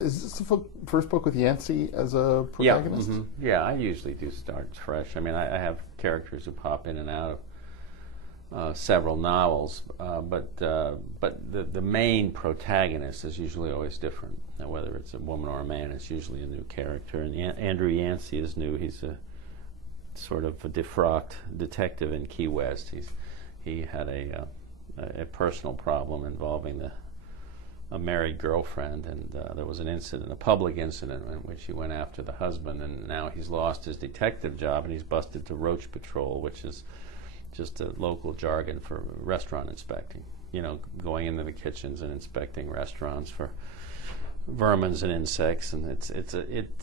Is this the first book with Yancey as a Yeah, protagonist? yeah. I usually do start fresh. I mean, I have characters who pop in and out of several novels, but the main protagonist is usually always different. Now, whether it's a woman or a man, it's usually a new character. And Andrew Yancey is new. He's a sort of a defrocked detective in Key West. He had a personal problem involving a married girlfriend, and there was an incident, a public incident, in which he went after the husband, and now he's lost his detective job, and he's busted to roach patrol, which is just a local jargon for restaurant inspecting. You know, going into the kitchens and inspecting restaurants for vermins and insects, and it's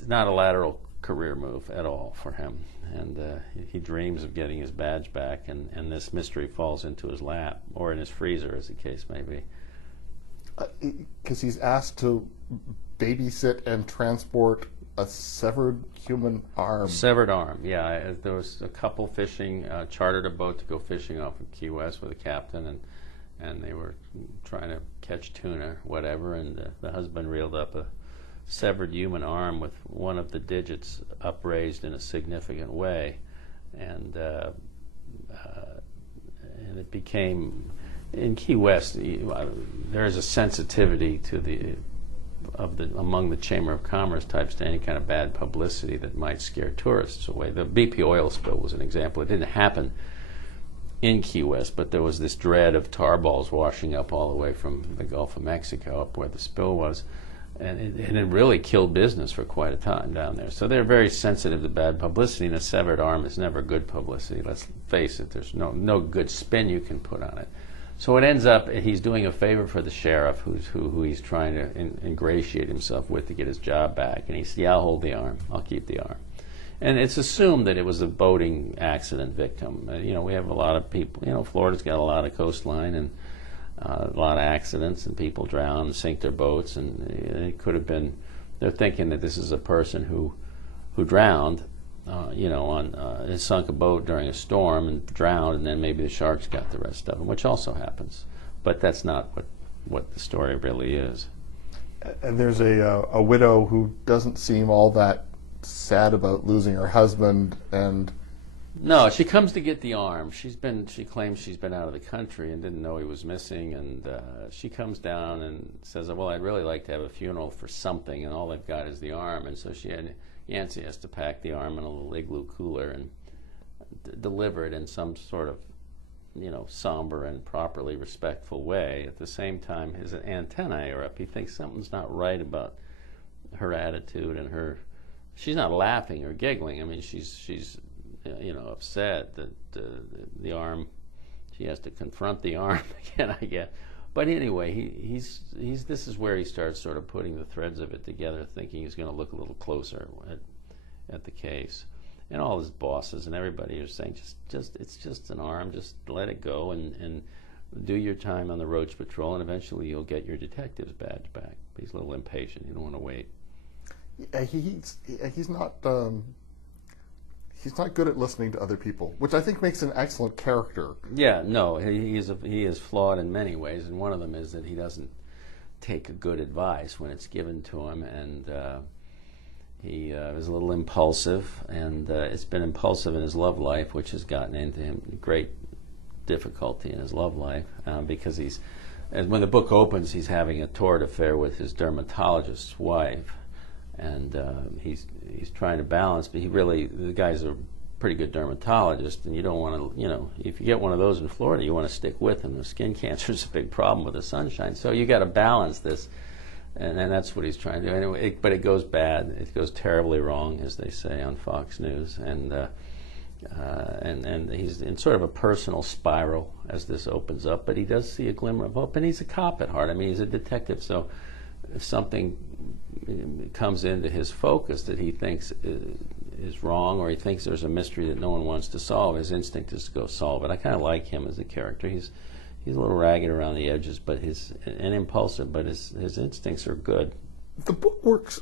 not a lateral career move at all for him. And he dreams of getting his badge back, and this mystery falls into his lap, or in his freezer, as the case may be. Because he's asked to babysit and transport a severed human arm. Severed arm, yeah. There was a couple fishing, chartered a boat to go fishing off of Key West with a captain, and they were trying to catch tuna or whatever, and the husband reeled up a severed human arm with one of the digits upraised in a significant way, and it became, in Key West, there is a sensitivity to among the Chamber of Commerce types to any kind of bad publicity that might scare tourists away. The BP oil spill was an example. It didn't happen in Key West, but there was this dread of tar balls washing up all the way from the Gulf of Mexico up where the spill was, and it really killed business for quite a time down there. So they're very sensitive to bad publicity, and a severed arm is never good publicity. Let's face it, there's no good spin you can put on it. So it ends up he's doing a favor for the sheriff who he's trying to ingratiate himself with to get his job back. And he says, yeah, I'll hold the arm. I'll keep the arm. And it's assumed that it was a boating accident victim. We have a lot of people. Florida's got a lot of coastline and a lot of accidents, and people drown and sink their boats. And it could have been, they're thinking that this is a person who drowned, sunk a boat during a storm and drowned, and then maybe the sharks got the rest of them, which also happens. But that's not what the story really is. And there's a widow who doesn't seem all that sad about losing her husband, and no, she comes to get the arm. She claims she's been out of the country and didn't know he was missing, and she comes down and says, well, I'd really like to have a funeral for something, and all they've got is the arm. And so Yancey has to pack the arm in a little igloo cooler and deliver it in some sort of, somber and properly respectful way. At the same time, his antennae are up. He thinks something's not right about her attitude and her. She's not laughing or giggling. I mean, she's upset that the arm. She has to confront the arm again, I guess. But anyway, he's this is where he starts sort of putting the threads of it together, thinking he's going to look a little closer at the case. And all his bosses and everybody are saying, it's just an arm, just let it go and do your time on the roach patrol, and eventually you'll get your detective's badge back. But he's a little impatient. You don't want to wait. He's not good at listening to other people, which I think makes an excellent character. Yeah, no, he is flawed in many ways, and one of them is that he doesn't take good advice when it's given to him, and he is a little impulsive, and it's been impulsive in his love life, which has gotten into him great difficulty in his love life, because when the book opens, he's having a torrid affair with his dermatologist's wife. And he's trying to balance, but the guy's a pretty good dermatologist, and you don't want to, if you get one of those in Florida, you want to stick with him. The skin cancer is a big problem with the sunshine, so you got to balance this, and that's what he's trying to do. Anyway, but it goes bad. It goes terribly wrong, as they say on Fox News, and he's in sort of a personal spiral as this opens up. But he does see a glimmer of hope, and he's a cop at heart. I mean, he's a detective, so if something comes into his focus that he thinks is wrong, or he thinks there's a mystery that no one wants to solve, his instinct is to go solve it. I kind of like him as a character. He's a little ragged around the edges, and impulsive, but his instincts are good. The book works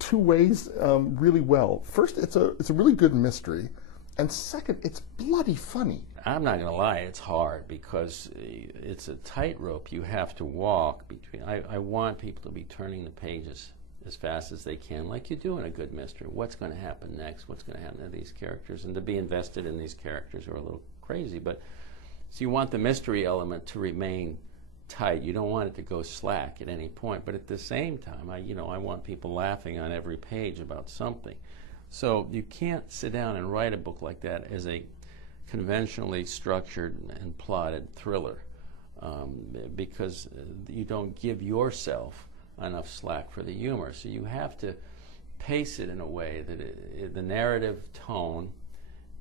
two ways really well. First, it's a really good mystery, and second, it's bloody funny. I'm not going to lie, it's hard because it's a tightrope you have to walk between. I want people to be turning the pages as fast as they can, like you do in a good mystery. What's going to happen next? What's going to happen to these characters? And to be invested in these characters who are a little crazy. But so you want the mystery element to remain tight. You don't want it to go slack at any point. But at the same time, I want people laughing on every page about something. So you can't sit down and write a book like that as a conventionally structured and plotted thriller, because you don't give yourself enough slack for the humor. So you have to pace it in a way that the narrative tone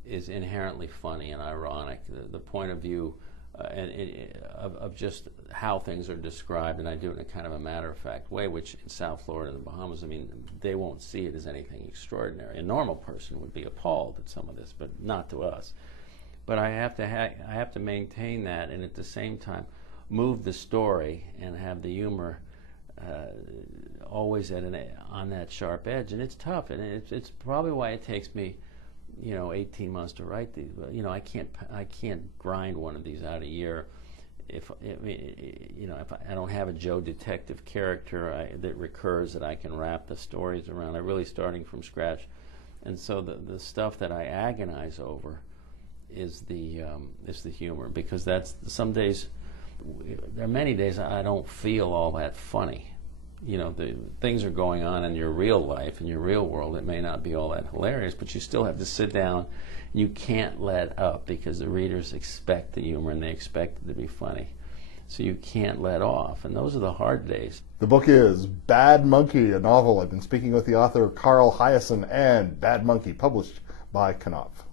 is inherently funny and ironic. The point of view of just how things are described, and I do it in a kind of a matter-of-fact way, which in South Florida and the Bahamas, I mean, they won't see it as anything extraordinary. A normal person would be appalled at some of this, but not to us. But I have to maintain that, and at the same time move the story and have the humor always on that sharp edge. And it's tough, and it's probably why it takes me 18 months to write these. I can't grind one of these out a year if I don't have a Joe detective character that recurs that I can wrap the stories around. I'm really starting from scratch, and so the stuff that I agonize over is the humor, because that's some days. There are many days I don't feel all that funny. The things are going on in your real life, in your real world. It may not be all that hilarious, but you still have to sit down. You can't let up, because the readers expect the humor and they expect it to be funny. So you can't let off, and those are the hard days. The book is Bad Monkey, a novel. I've been speaking with the author Carl Hiaasen, and Bad Monkey, published by Knopf.